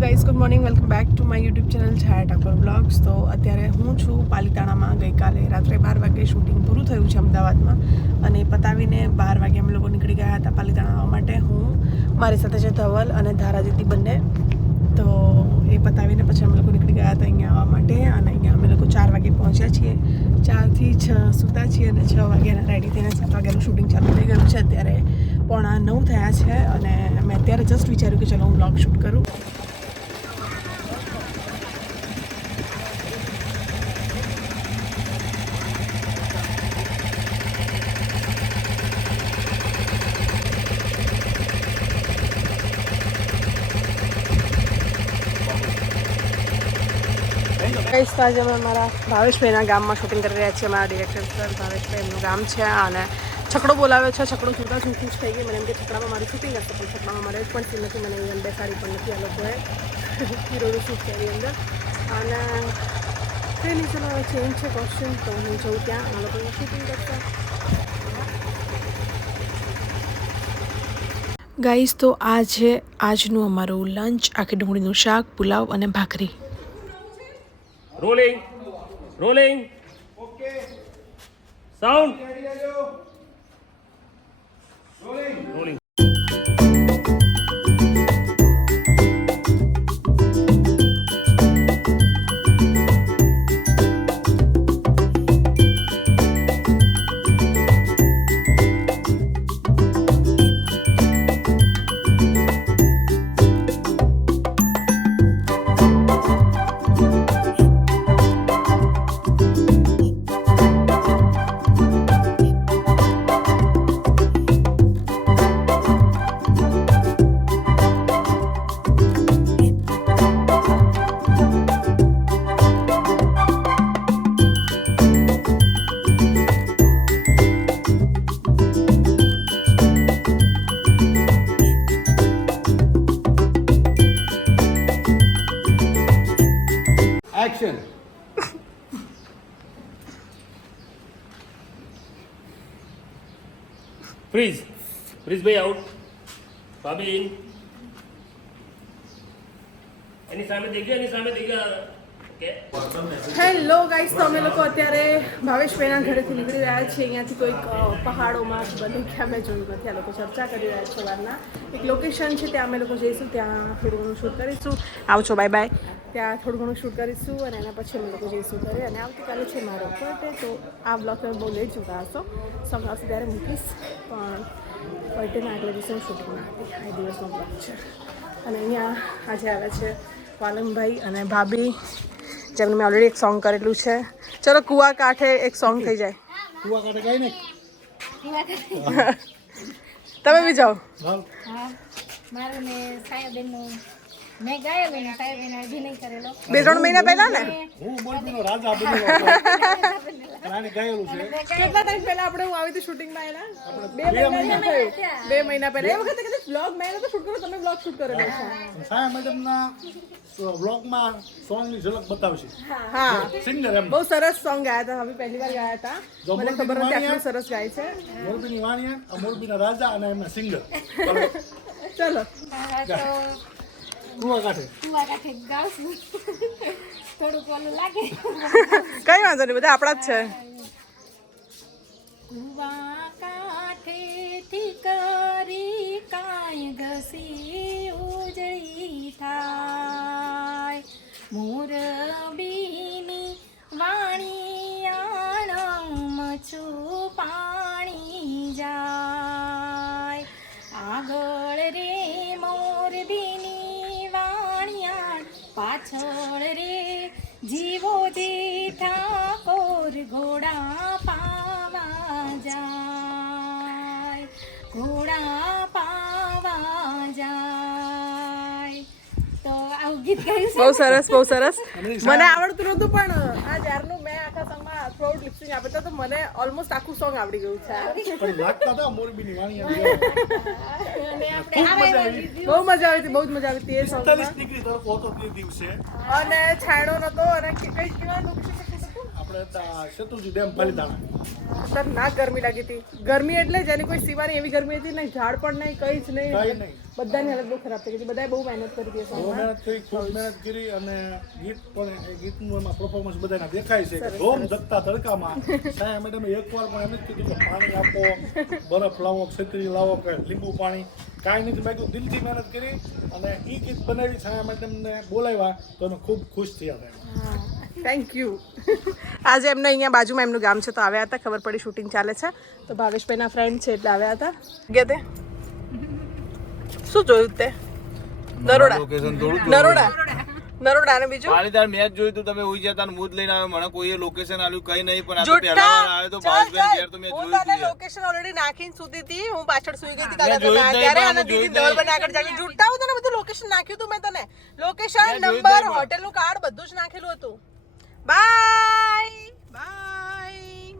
Guys, good morning, welcome back to my YouTube channel Chhaya Thakor blogs. તો અત્યારે હું છું પાલીતાણામાં. ગઈકાલે રાત્રે 12 વાગે શૂટિંગ પૂરું થયું છે અમદાવાદમાં, અને પતાવીને 12 વાગે અમે લોકો નીકળી ગયા હતા પાલીતાણા આવવા માટે. હું, મારી સાથે છે ધવલ અને ધારાજીતી બંને. તો એ પતાવીને પછી અમે લોકો નીકળી ગયા હતા અહીંયા આવવા માટે, અને અહીંયા અમે લોકો 4 વાગે પહોંચ્યા છીએ. 4 થી 6 સૂતા છીએ અને 6 વાગ્યાના રેડી થઈને 7 વાગ્યાનું શૂટિંગ ચાલુ થઈ ગયું છે. અત્યારે 8:45 થયા છે અને મેં અત્યારે જસ્ટ વિચાર્યું કે ચલો હું બ્લોગ શૂટ કરું. આજે અમે મારા ભાવેશભાઈના ગામમાં શૂટિંગ કરી રહ્યા છીએ. મારા ડિરેક્ટર સર ભાવેશભાઈ એમનું ગામ છે, અને છકડો બોલાવે છે. છકડો જોતા હું ખુશ થઈ ગઈ. મને એમ કે છકડામાં મારી શૂટિંગ હશે, પણ છકડામાં મારે પણ સીન નથી. મને અહીં બેસાડી પણ નથી આ લોકોએ. હીરોનું શૂટ છે એની અંદર. અને કંઈ નહીં, ચલો હવે ચેન્જ છે કોસ્ટ્યુમ, તો હું જઉં ત્યાં આ લોકોને શૂટિંગ કરતા. ગાઈઝ, તો આ છે આજનું અમારું લંચ. આખી ડુંગળીનું શાક, પુલાવ અને ભાખરી. Rolling, rolling. Okay. Sound. Rolling, rolling. Action. Freeze. Freeze by out. Bobby in. Any સામે દેખ્યો. Okay. હેલો ગાઈસ, તો અમે લોકો અત્યારે ભાવેશભાઈના ઘરેથી નીકળી રહ્યા છીએ. અહીંયાથી કોઈક પહાડોમાં બને કે અમે જોયું નથી. આ લોકો ચર્ચા કરી રહ્યા છે સવારના. એક લોકેશન છે, ત્યાં અમે લોકો જઈશું. ત્યાં થોડું ઘણું શૂટ કરીશું. આવજો, બાય બાય. ત્યાં થોડું ઘણું શૂટ કરીશું અને એના પછી અમે લોકો જઈશું ઘરે. અને આવતીકાલે છે મારો બર્થડે, તો આ બ્લોગ તમે બહુ લેટ જોતા હશો. સોંગ આવશે ત્યારે મૂકીશ, પણ બર્થડેના આગલા દિવસે હું શૂટિંગમાં હતી. આ દિવસનો બ્લોગ છે. અને અહીંયા આજે આવે છે પાલનભાઈ અને ભાભી, જેમને મેં ઓલરેડી એક સોંગ કરેલું છે. ચલો કુવા કાંઠે એક સોંગ થઈ જાય. કુવા કાઢે કઈ નહીં. તમે બી જાઓ. મારું ને સાહેબનું મેં ગાયેલું ને સાહેબને અભિનય કરેલો 2-3 મહિના પહેલા ને. હું મોરબીનો રાજા બન્યો રાને ગાયેલું છે. કેટલા ટાઈમ પહેલા આપણે હું આવી હતી શૂટિંગમાં એના 2 મહિના થયું. 2 મહિના પહેલા એ વખતે કદાચ બ્લોગ મેં તો શૂટ કર્યો, તમે બ્લોગ શૂટ કરેલો છે. સાયા મેડમના બ્લોગમાં સોંગની ઝલક બતાવશે. હા, સિંગર એમ બહુ સરસ સોંગ ગાયા હતા. હવે પહેલી વાર ગાયા હતા. મને ખબર નથી આટલું સરસ ગાય છે. મોરબીની વાણિયા, મોરબીના રાજા અને એમના સિંગર. ચલો તો કુવા કાઢે ગાવશું. થોડુંક ઓલું લાગે. કઈ વાંધો નહીં, બધા આપણા જ છે. કુવા કાંઠેથી કરી કાંઈ ઘસી ઉજળી થાય, મોરબીની વાણિયાણમાં છું પાણી જાય. આગળ રે મોરબીની વાણિયાણ, પાછળ રે જીવો જી ઠાકોર ઘોડા પાવા જાય, ઘોડા પાવા જાય. તો આવું ગીત ગાઈશ. બહુ સરસ, બહુ સરસ. મને આવડતું નહોતું, પણ આ જ્યારનું મેં આખા સોંગમાં થોડું લિપસિંગ આપે તો મને ઓલમોસ્ટ આખું સોંગ આવડી ગયું છે. પણ લાગતા હતા મોરબીની વાણિયા. અને આપણે બહુ મજા આવી હતી, બહુ જ મજા આવી હતી એ સોંગમાં. 47 ડિગ્રી તડકો હતો તે દિવસે. અને છાંયડો નતો. અને કઈ કેવા લોકેશન આપણે હતા શેત્રુંજી ડેમ પાલીતાણા. ખતરનાક ગરમી લાગી હતી. ગરમી એટલે જેની કોઈ સીમાની એવી ગરમી હતી નહીં, ઝાડ પણ નહીં, કંઈ જ કંઈ નહીં. નહીં. બધાની હાલત બહુ ખરાબ થઈ ગઈ હતી. બધાએ બહુ મહેનત કરી હતી બહુ મહેનત કરી, ખૂબ મહેનત કરી અને ગીત પણ એ ગીતનું એમાં પરફોર્મન્સ બધાના દેખાય છે કે ધોમ ધકતા તડકામાં સાયા મેડમે એકવાર પણ એમ જ કીધું કે પાણી આપો, બરફ લાવો, છત્રી લાવો કે લીંબુ પાણી, કાંઈ નથી માગ્યું. દિલથી મહેનત કરી અને એ ગીત બનાવી છાયા મેડમને બોલાવ્યા તો અમે ખૂબ ખુશ થયા હતા. Thank you. આજે એમને અહીંયા બાજુમાં એમનું ગામ છે તો આવ્યા હતા. ખબર પડી શૂટિંગ ચાલે છે તો ભાવેશભાઈના ફ્રેન્ડ છે એટલે આવ્યા હતા. ગયા તે શું જોયું તે? નરોડા અને બીજું પાણીદાર મેચ જોયું તું તમે ઉઈ જતા મૂદ લઈને આવે મને કોઈએ લોકેશન આલ્યું કઈ નહીં પણ આ તો પહેલા વાર આવ્યો તો ભાવેશભાઈ ઘેર તો મેં હું જોયું તને તું લોકેશન ઓલરેડી નાખીને સૂતી હતી. હું પાછળ સૂઈ ગઈ હતી કાલે તમે આવ્યા ત્યારે અને દીદી ધવલ બને આગળ જાગી જુટ્ટા હું તને બધું લોકેશન નાખ્યું હતું. મેં તને લોકેશન નંબર હોટેલ નું કાર્ડ બધું જ નાખેલું હતું. Bye bye.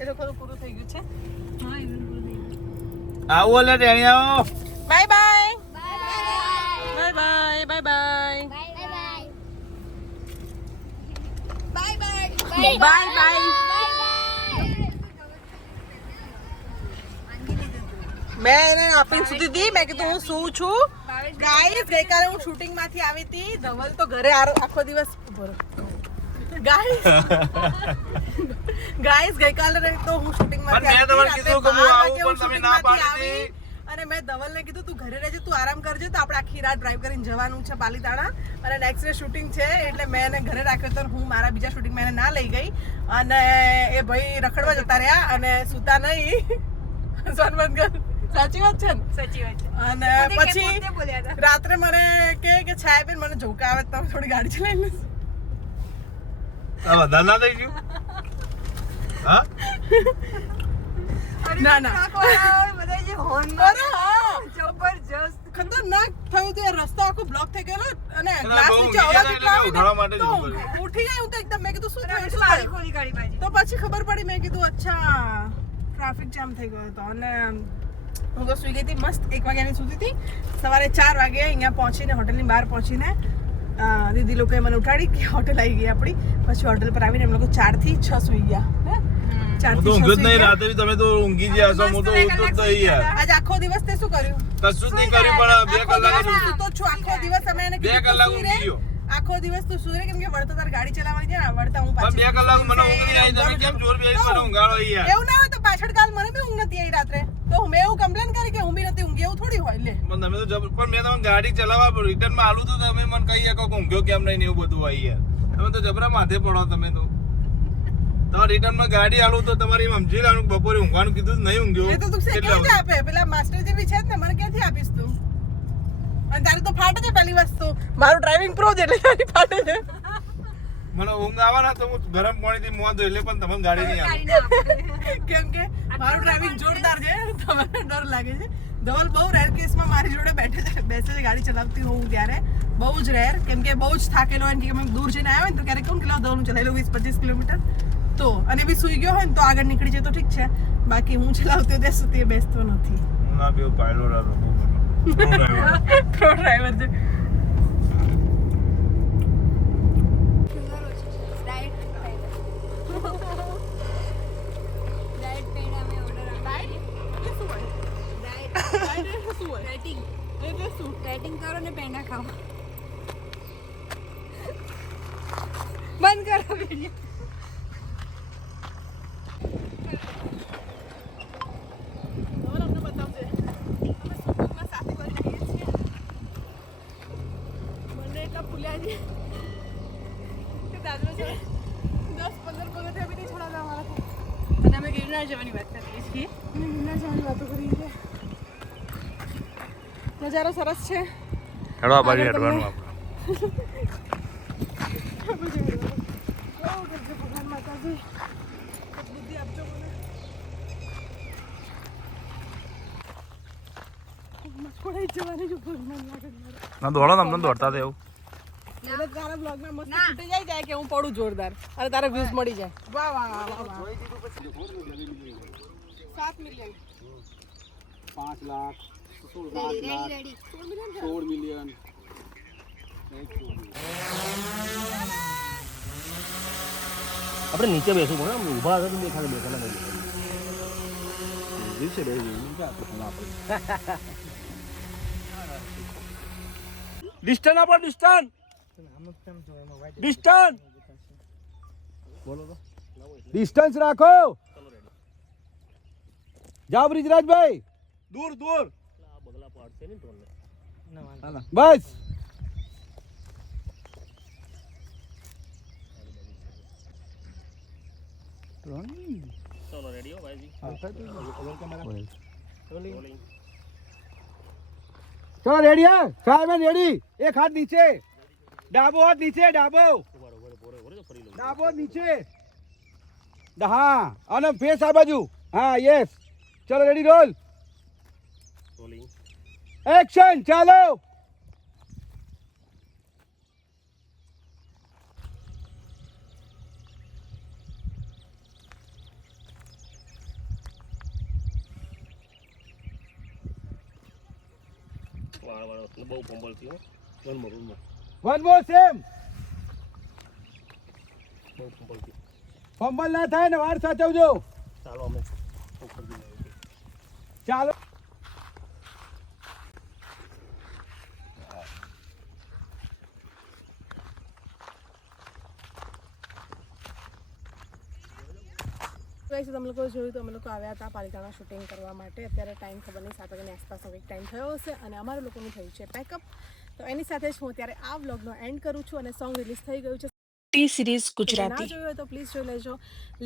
એ લોકોનું પૂરું થઈ ગયું છે. આવો લે ટેણી આવો bye bye bye bye bye bye bye bye. મેં એને આપીને સૂતી હતી. મેં કીધું હું શું છું. ગાઈસ ગઈકાલે હું શૂટિંગ માંથી આવી હતી. ધવલ તો ઘરે આખો દિવસ ગાઈસ ગઈકાલે તો હું શૂટિંગ માંથી મેં તમને કીધું કે હું આવું પણ તમે ના પાડી આવી અને મેં ધવલને કીધું તું ઘરે રહેજે, તું આરામ કરજે. તો આપણે આખી રાત ડ્રાઈવ કરીને જવાનું છે પાલીતાણા અને નેક્સ્ટ ડે શૂટિંગ છે એટલે મેં એને ઘરે રાખ્યો તો હું મારા બીજા શૂટિંગમાં એને ના લઈ ગઈ અને એ ભાઈ રખડવા જતા રહ્યા અને સૂતા નહીં. સોનબંધ કર. સાચી વાત છે ને? સાચી વાત છે. અને પછી રાત્રે મને કે છાયાબેન મને ઝોકા આવે તમે થોડી ગાડી ચલાવી લેશો. વધારે ના થઈ ગયું હા ના ના ખતરનાક થયું હતું. રસ્તો આખો બ્લોક થઈ ગયેલો અને ગ્લાસ નીચે અવાજ એટલો આવીને તો ઉઠી ગઈ હું તો એકદમ. મેં કીધું શું થયું તો પછી ખબર પડી. મેં કીધું અચ્છા ટ્રાફિક જામ થઈ ગયો હતો અને હું તો સુઈ ગઈ હતી મસ્ત. 1 વાગ્યાની સૂતી હતી. સવારે 4 વાગે અહીંયા પહોંચીને હોટલની બહાર પહોંચીને દીદી લોકોએ મને ઉઠાડી કે હોટેલ આવી ગઈ આપણી. પછી હોટેલ પર આવીને એમ લોકો 4 થી 6 સુઈ ગયા. 4 થી 6 ઊંઘ જ નહીં રાતે બી તમે તો ઊંઘી ગયા છો. હું તો ઊંઘતો જ નહીં યાર. આજે આખો દિવસ તે શું કર્યું? કશું જ નહીં કર્યું પણ 2 કલાક જ હું તો છું આખો દિવસ. અમે એને 2 કલાક ઊંઘી ગયો. આખો દિવસ તું સુઈ રહે કેમ કે વળતો તાર ગાડી ચલાવવાની છે ને વળતા હું પણ પાછી 2 કલાક મને ઊંઘ નહીં આવી. તમે કેમ જોર બેસી મને ઊંઘાડો યાર. એવું ના હોય તો પાછળ કાલ મને બી ઊંઘ નથી આવી રાત્રે તો મેં એવું કમ્પ્લેન કરી કે હું બી નથી ઊંઘી. એવું થોડી હોય લે. પણ તમે તો પણ મેં તમે ગાડી ચલાવવા રિટર્ન માં આલું તો તમે મને કહી શકો કે ઊંઘ્યો કેમ નહીં ને એવું બધું હોય યાર. તમે તો જબરા માથે પડો તમે તો. તમારે રિટર્ન માં ગાડી આલું તો તમારે સમજી લેવાનું બપોરે ઊંઘવાનું કીધું નહીં ઊંઘ્યો. એ તો તું કેવી આપે પેલા માસ્ટર જેવી છે ને મને ક્યાંથી આપીશ તું? અને તારે તો ફાટે છે પહેલી વસ્તુ. મારું ડ્રાઇવિંગ પ્રો છે એટલે તારી ફાટે છે. મને ઊંઘ આવે ને તો હું ગરમ પાણીથી મોં ધોઈ લે પણ તમને ગાડી નહીં આવે. કેમ કે મારું ડ્રાઇવિંગ જોરદાર છે. તમને ડર લાગે છે. ધવલ બહુ રેર કેસમાં મારી જોડે બેસે છે ગાડી ચલાવતી હોઉં ત્યારે. બહુ જ રેર કેમ કે બહુ જ થાકેલો હોય કે અમે દૂર જઈને આવ્યો ને તો ક્યારેક કહું કે લાવ ધવલ હું ચલાવી લઉં 20-25 કિલોમીટર તો અને બી સુઈ ગયો હોય ને તો આગળ નીકળી જાય તો ઠીક છે. બાકી હું ચલાવતી હોય ત્યાં સુધી બેસતો નથી. ના બે પાયલોટ હતો બહુ બધો પ્રો ડ્રાઈવર છે. બેટિંગ કરો ને પેંડા ખાઓ. બંધ કરો વિડિયો. જવાની વાત કરીએ છીએ. ગિરનાર જવાની વાતો કરીએ છીએ. નજારો સરસ છે. હેડો આ બાજુ હેડવાનું આપણે. ભગવાન માતાજી બુદ્ધિ આપજો મને. મસ્કોડાઈ જવાની જો ભગવાન લાગે ના દોડો તમને દોડતા થયું. તારા બ્લોગમાં મસ્ત છૂટી જાય કે હું પડું જોરદાર અને તારા વ્યૂઝ મળી જાય. વાહ વાહ વાહ વાહ. 7 મિલિયન 5 લાખ 16 મિલિયન. આપણે નીચે બેસવું પડે ને, ઊભા હતા તો દેખાડે બેઠેલા નહીં ડિસ્ટન્સ આપો, ડિસ્ટન્સ ડિસ્ટન્સ બોલો તો ડિસ્ટન્સ રાખો. જાઓ બ્રિજરાજભાઈ, દૂર દૂર આ બગલા પાડશે ને ટોલને. બસ. ચલો રેડી હો ભાઈજી. રોલિંગ. ચલો રેડી હે સાહેબ, રેડી. એક હાથ નીચે, ડાબો હાથ નીચે, ડાબો ડાબો નીચે. હા, અને ફેસ આ બાજુ. હા, યસ. ચલો રેડી, રોલ રોલિંગ. એક્શન. ચાલો. વાળ બહુ ફંબલ થયો. One more one more same. બહુ ફંબલ થયો. ફંબલ ના થાય ને, વાર સાચવજો. ચાલો અમે ઉપર જઈએ. ચાલો. ગાઈસ તમે લોકો જોયું તો અમે લોકો આવ્યા હતા પાલિતાણા શૂટિંગ કરવા માટે. અત્યારે ટાઈમ ખબર નહીં 7 વાગ્યાની આસપાસનો કંઈક ટાઈમ થયો હશે અને અમારા લોકોનું થયું છે પેકઅપ. તો એની સાથે જ હું અત્યારે આ વ્લોગનો એન્ડ કરું છું અને સોંગ રિલીઝ થઈ ગયું છે ટી સિરીઝ ગુજરાતી. ના જોયું હોય તો પ્લીઝ જોઈ લેજો.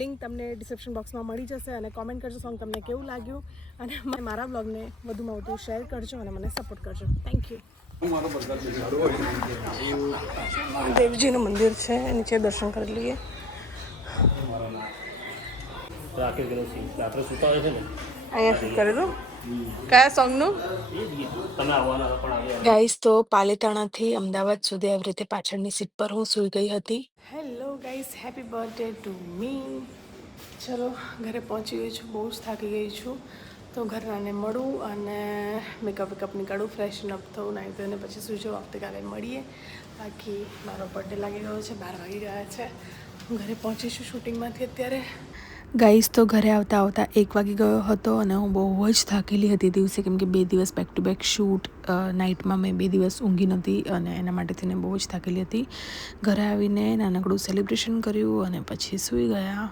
લિંક તમને ડિસ્ક્રિપ્શન બોક્સમાં મળી જશે અને કોમેન્ટ કરજો સોંગ તમને કેવું લાગ્યું અને મારા વ્લોગને વધુમાં વધુ શેર કરજો અને મને સપોર્ટ કરજો. Thank you. દેવજીનું મંદિર છે, નીચે દર્શન કરી લઈએ. રાકેશ ગેલો સીન રાત્રે સુતા હોય છે ને, અહીંયા શૂટ કરી દો. કયા સોંગનું? એ જ ગીત. તમે આવવાના હતા પણ આવ્યા. ગાઈસ તો પાલિતાણાથી અમદાવાદ સુધી આવી રીતે પાછળની સીટ પર હું સૂઈ ગઈ હતી. Hello guys, happy birthday to me. ચલો ઘરે પહોંચી ગઈ છું, બહુ જ થાકી ગઈ છું. તો ઘરનાને મળું અને મેકઅપ નીકળું, ફ્રેશન અપ થવું, નાહી ધોઈને પછી સૂઈ જાઉં. આવતીકાલે મળીએ. બાકી મારો બર્થડે લાગી ગયો છે, 12 વાગી ગયા છે. હું ઘરે પહોંચી છું શૂટિંગમાંથી અત્યારે. ગાઈસ તો ઘરે આવતા 1 વાગી ગયો હતો અને હું બહુ જ થાકેલી હતી દિવસે, કેમ કે 2 દિવસ બેક ટુ બેક શૂટ. નાઇટમાં મેં 2 દિવસ ઊંઘી નહોતી અને એના માટે થઈને બહુ જ થાકેલી હતી. ઘરે આવીને નાનકડું સેલિબ્રેશન કર્યું અને પછી સૂઈ ગયા.